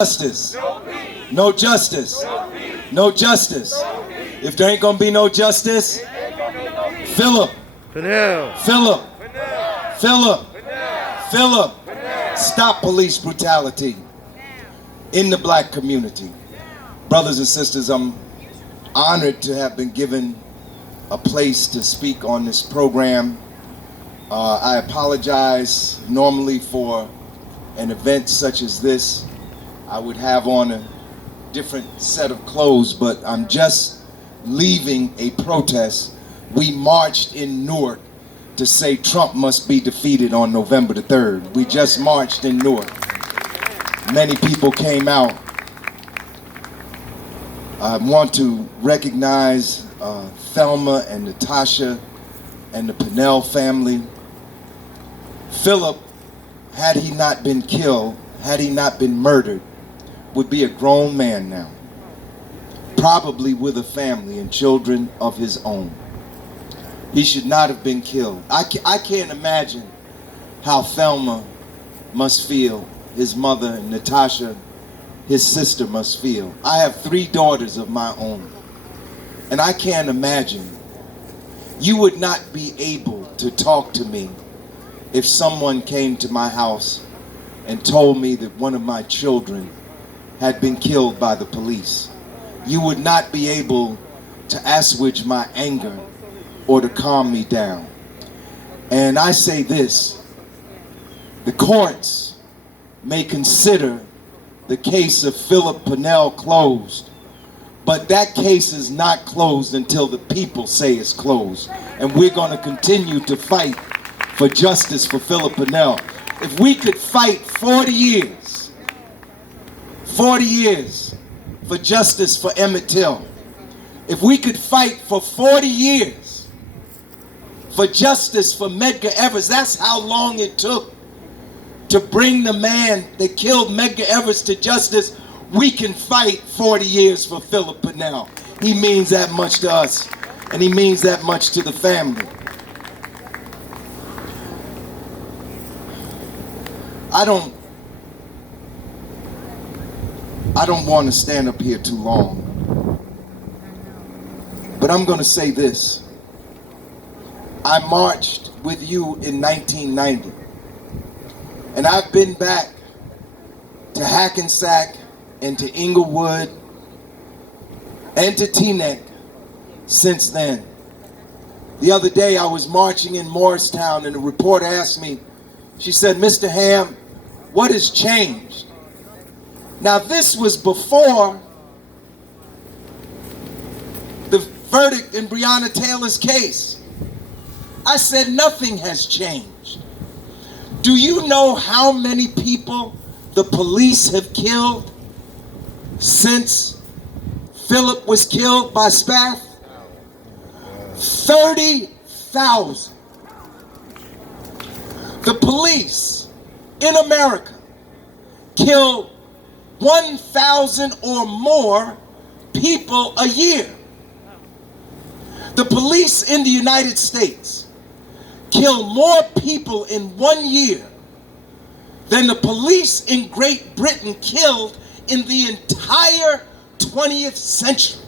Justice. No justice. No justice. If there ain't gonna be no justice, Philip. Philip. Stop police brutality in the black community. Brothers and sisters, I'm honored to have been given a place to speak on this program. I apologize. Normally for an event such as this, I would have on a different set of clothes, but I'm just leaving a protest. We marched in Newark to say Trump must be defeated on November the 3rd. We just marched in Newark. Many people came out. I want to recognize Thelma and Natasha and the Pinnell family. Philip, had he not been killed, had he not been murdered, would be a grown man now, probably with a family and children of his own. He should not have been killed. I can't imagine how Thelma must feel, his mother, and Natasha, his sister, must feel. I have 3 daughters of my own, and I can't imagine. You would not be able to talk to me if someone came to my house and told me that one of my children had been killed by the police. You would not be able to assuage my anger or to calm me down. And I say this: the courts may consider the case of Philip Pinnell closed, but that case is not closed until the people say it's closed. And we're going to continue to fight for justice for Philip Pinnell. If we could fight 40 years for justice for Emmett Till, if we could fight for 40 years for justice for Medgar Evers, that's how long it took to bring the man that killed Medgar Evers to justice. We can fight 40 years for Philip Pinnell. He means that much to us, and he means that much to the family. I don't want to stand up here too long, but I'm going to say this. I marched with you in 1990, and I've been back to Hackensack and to Inglewood and to Teaneck since then. The other day I was marching in Morristown, and a reporter asked me, she said, "Mr. Ham, what has changed?" Now, this was before the verdict in Breonna Taylor's case. I said, nothing has changed. Do you know how many people the police have killed since Philip was killed by Spath? 30,000. The police in America kill 1,000 or more people a year. The police in the United States kill more people in 1 year than the police in Great Britain killed in the entire 20th century.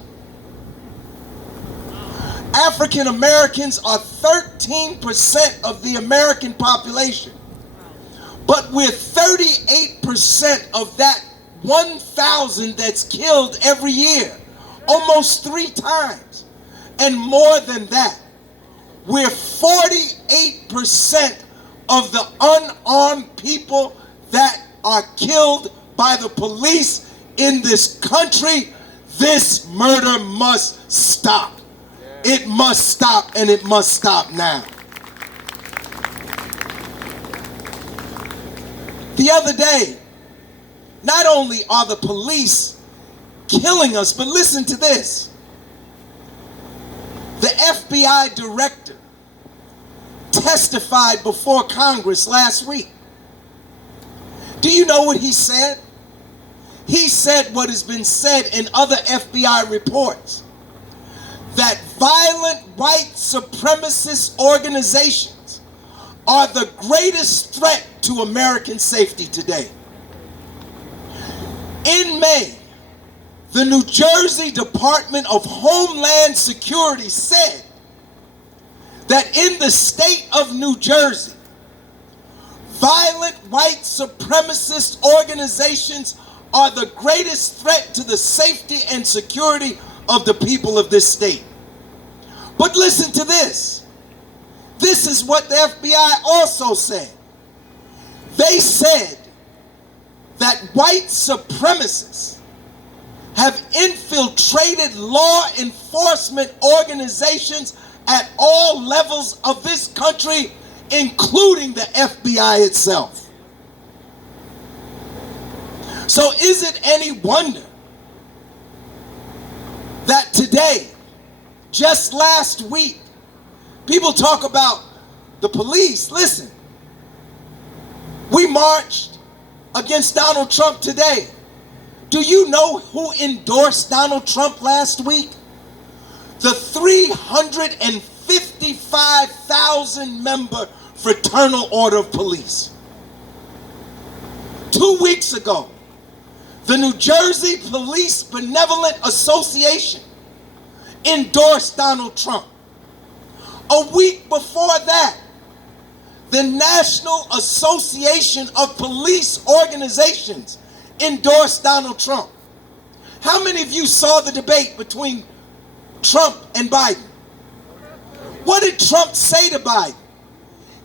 African Americans are 13% of the American population, but we're 38% of that 1,000 that's killed every year, almost 3 times. And more than that, we're 48% of the unarmed people that are killed by the police in this country. This murder must stop. It must stop, and it must stop now. The other day, not only are the police killing us, but listen to this. The FBI director testified before Congress last week. Do you know what he said? He said what has been said in other FBI reports, that violent white supremacist organizations are the greatest threat to American safety today. In May, the New Jersey Department of Homeland Security said that in the state of New Jersey, violent white supremacist organizations are the greatest threat to the safety and security of the people of this state. But listen to this. This is what the FBI also said. They said that white supremacists have infiltrated law enforcement organizations at all levels of this country, including the FBI itself. So is it any wonder that today, just last week, people talk about the police? Listen, we marched against Donald Trump today. Do you know who endorsed Donald Trump last week? The 355,000 member Fraternal Order of Police. 2 weeks ago, the New Jersey Police Benevolent Association endorsed Donald Trump. A week before that, the National Association of Police Organizations endorsed Donald Trump. How many of you saw the debate between Trump and Biden? What did Trump say to Biden?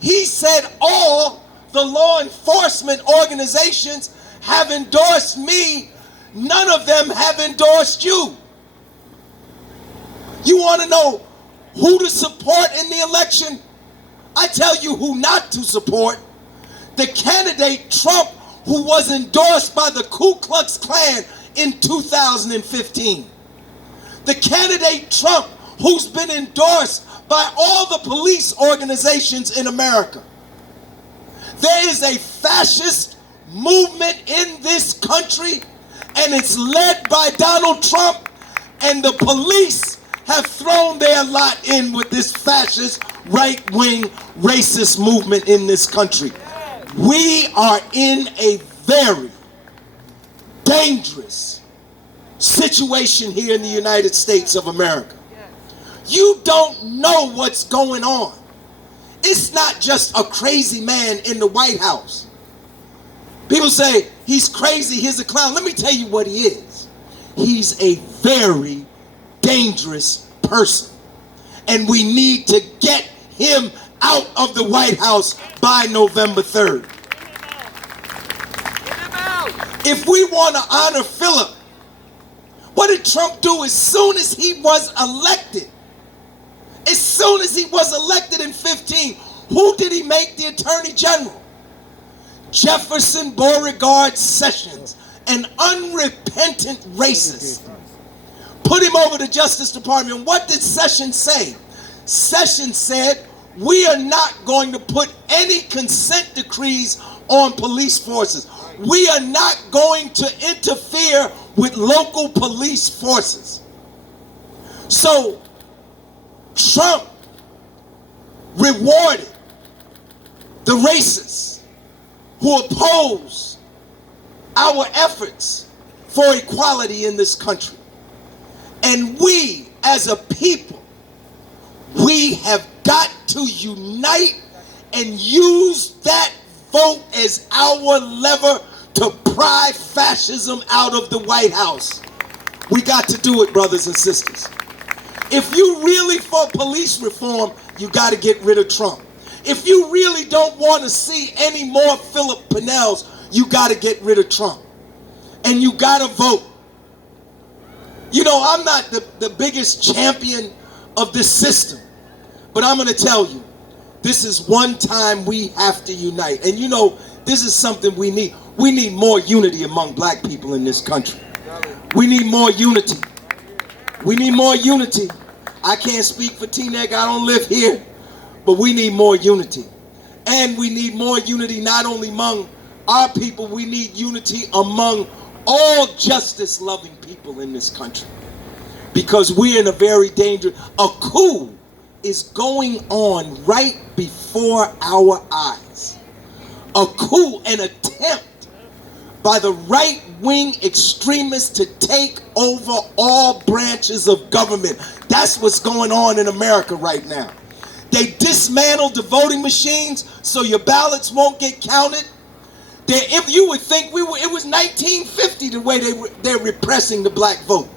He said all the law enforcement organizations have endorsed me, none of them have endorsed you. You want to know who to support in the election? I tell you who not to support. The candidate Trump, who was endorsed by the Ku Klux Klan in 2015. The candidate Trump, who's been endorsed by all the police organizations in America. There is a fascist movement in this country, and it's led by Donald Trump, and the police have thrown their lot in with this fascist, right-wing, racist movement in this country. We are in a very dangerous situation here in the United States of America. You don't know what's going on. It's not just a crazy man in the White House. People say, he's crazy, he's a clown. Let me tell you what he is. He's a very dangerous person. And we need to get him out of the White House by November 3rd. If we want to honor Philip, what did Trump do as soon as he was elected? As soon as he was elected in 15, who did he make the Attorney General? Jefferson Beauregard Sessions, an unrepentant racist. Put him over the Justice Department. What did Sessions say? Sessions said, we are not going to put any consent decrees on police forces. We are not going to interfere with local police forces. So Trump rewarded the racists who oppose our efforts for equality in this country. And we, as a people, we have got to unite and use that vote as our lever to pry fascism out of the White House. We got to do it, brothers and sisters. If you really for police reform, you got to get rid of Trump. If you really don't want to see any more Philip Pinnells, you got to get rid of Trump. And you got to vote. You know, I'm not the biggest champion of this system, but I'm going to tell you, this is one time we have to unite. And you know, this is something we need. We need more unity among black people in this country. We need more unity. We need more unity. I can't speak for Teaneck, I don't live here, but we need more unity. And we need more unity not only among our people, we need unity among all justice-loving people in this country. Because we're in a very dangerous, a coup is going on right before our eyes. A coup, an attempt by the right-wing extremists to take over all branches of government. That's what's going on in America right now. They dismantled the voting machines so your ballots won't get counted. If you would think it was 1950 the way they're repressing the black vote.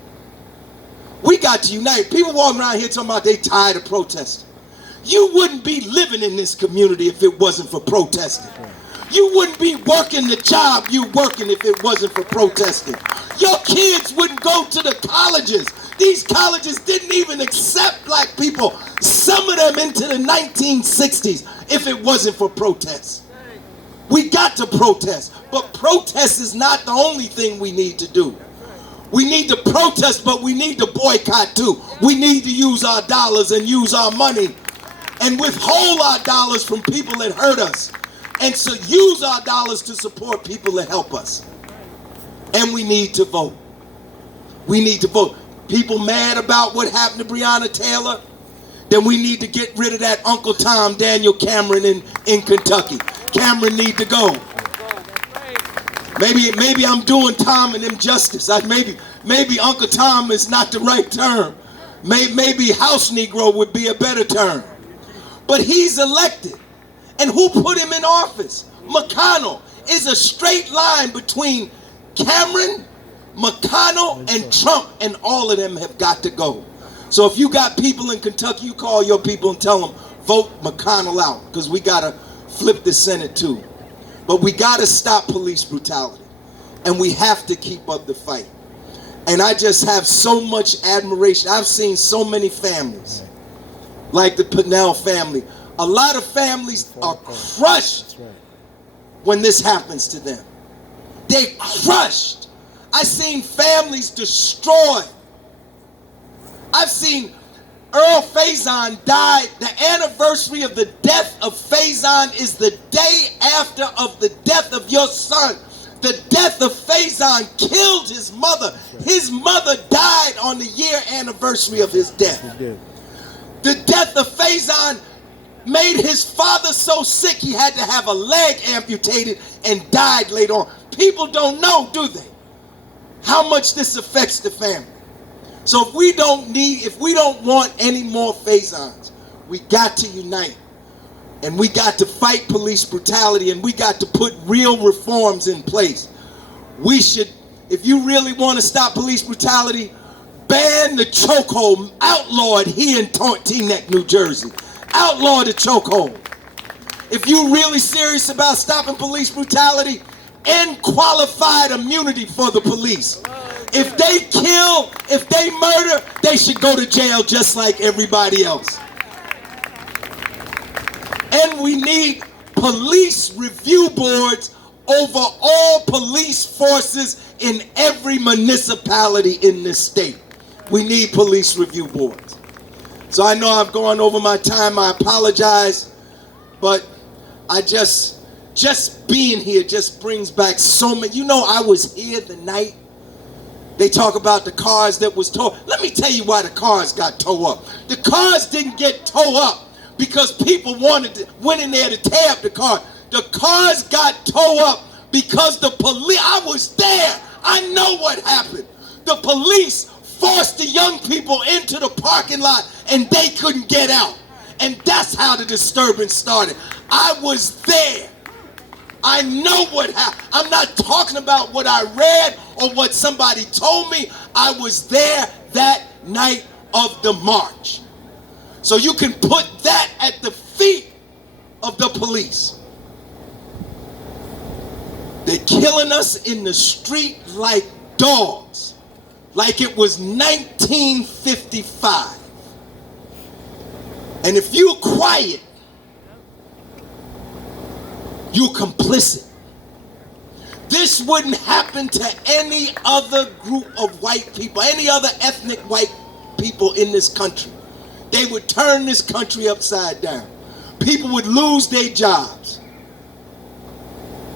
We got to unite. People walking around here talking about they tired of protesting. You wouldn't be living in this community if it wasn't for protesting. You wouldn't be working the job you working if it wasn't for protesting. Your kids wouldn't go to the colleges. These colleges didn't even accept black people, some of them into the 1960s, if it wasn't for protests. We got to protest, but protest is not the only thing we need to do. We need to protest, but we need to boycott too. We need to use our dollars and use our money and withhold our dollars from people that hurt us, and so use our dollars to support people that help us. And we need to vote. We need to vote. People mad about what happened to Breonna Taylor? Then we need to get rid of that Uncle Tom, Daniel Cameron in Kentucky. Cameron need to go. Maybe I'm doing Tom and them justice. Maybe Uncle Tom is not the right term. Maybe House Negro would be a better term. But he's elected. And who put him in office? McConnell. Is a straight line between Cameron, McConnell, and Trump, and all of them have got to go. So if you got people in Kentucky, you call your people and tell them, vote McConnell out, because we got to flip the Senate too. But we got to stop police brutality, and we have to keep up the fight. And I just have so much admiration. I've seen so many families, like the Pinnell family. A lot of families are crushed when this happens to them. They're crushed. I've seen families destroyed. I've seen Earl Faison die. The anniversary of the death of Faison is the day after of the death of your son. The death of Faison killed his mother. His mother died on the year anniversary of his death. The death of Faison made his father so sick he had to have a leg amputated and died later on. People don't know, do they, how much this affects the family. So if we don't want any more Faisons, we got to unite. And we got to fight police brutality, and we got to put real reforms in place. We should, if you really want to stop police brutality, ban the chokehold, outlaw it here in Teaneck, New Jersey. Outlaw the chokehold. If you're really serious about stopping police brutality, end qualified immunity for the police. If they kill, if they murder, they should go to jail just like everybody else. And we need police review boards over all police forces in every municipality in this state. We need police review boards. So I know I've gone over my time. I apologize, but I just being here just brings back so many. You know, I was here the night they talk about the cars that was towed. Let me tell you why the cars got towed up. The cars didn't get towed up because people went in there to tear up the car. The cars got towed up because the police, I was there. I know what happened. The police forced the young people into the parking lot and they couldn't get out. And that's how the disturbance started. I was there. I know what happened. I'm not talking about what I read or what somebody told me. I was there that night of the march. So you can put that at the feet of the police. They're killing us in the street like dogs, like it was 1955. And if you're quiet, you're complicit. This wouldn't happen to any other group of white people, any other ethnic white people in this country. They would turn this country upside down. People would lose their jobs.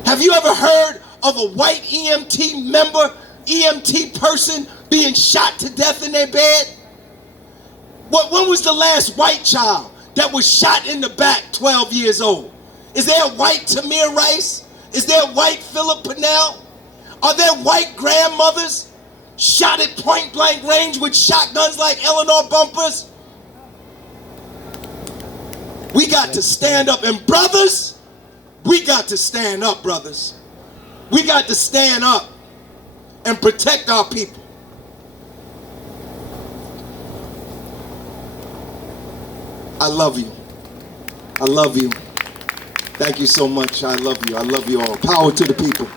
Have you ever heard of a white EMT member, EMT person being shot to death in their bed? When was the last white child that was shot in the back 12 years old? Is there a white Tamir Rice? Is there a white Philip Pinnell? Are there white grandmothers shot at point blank range with shotguns like Eleanor Bumpurs? We got to stand up. And brothers, we got to stand up, brothers. We got to stand up and protect our people. I love you. I love you. Thank you so much. I love you. I love you all. Power to the people.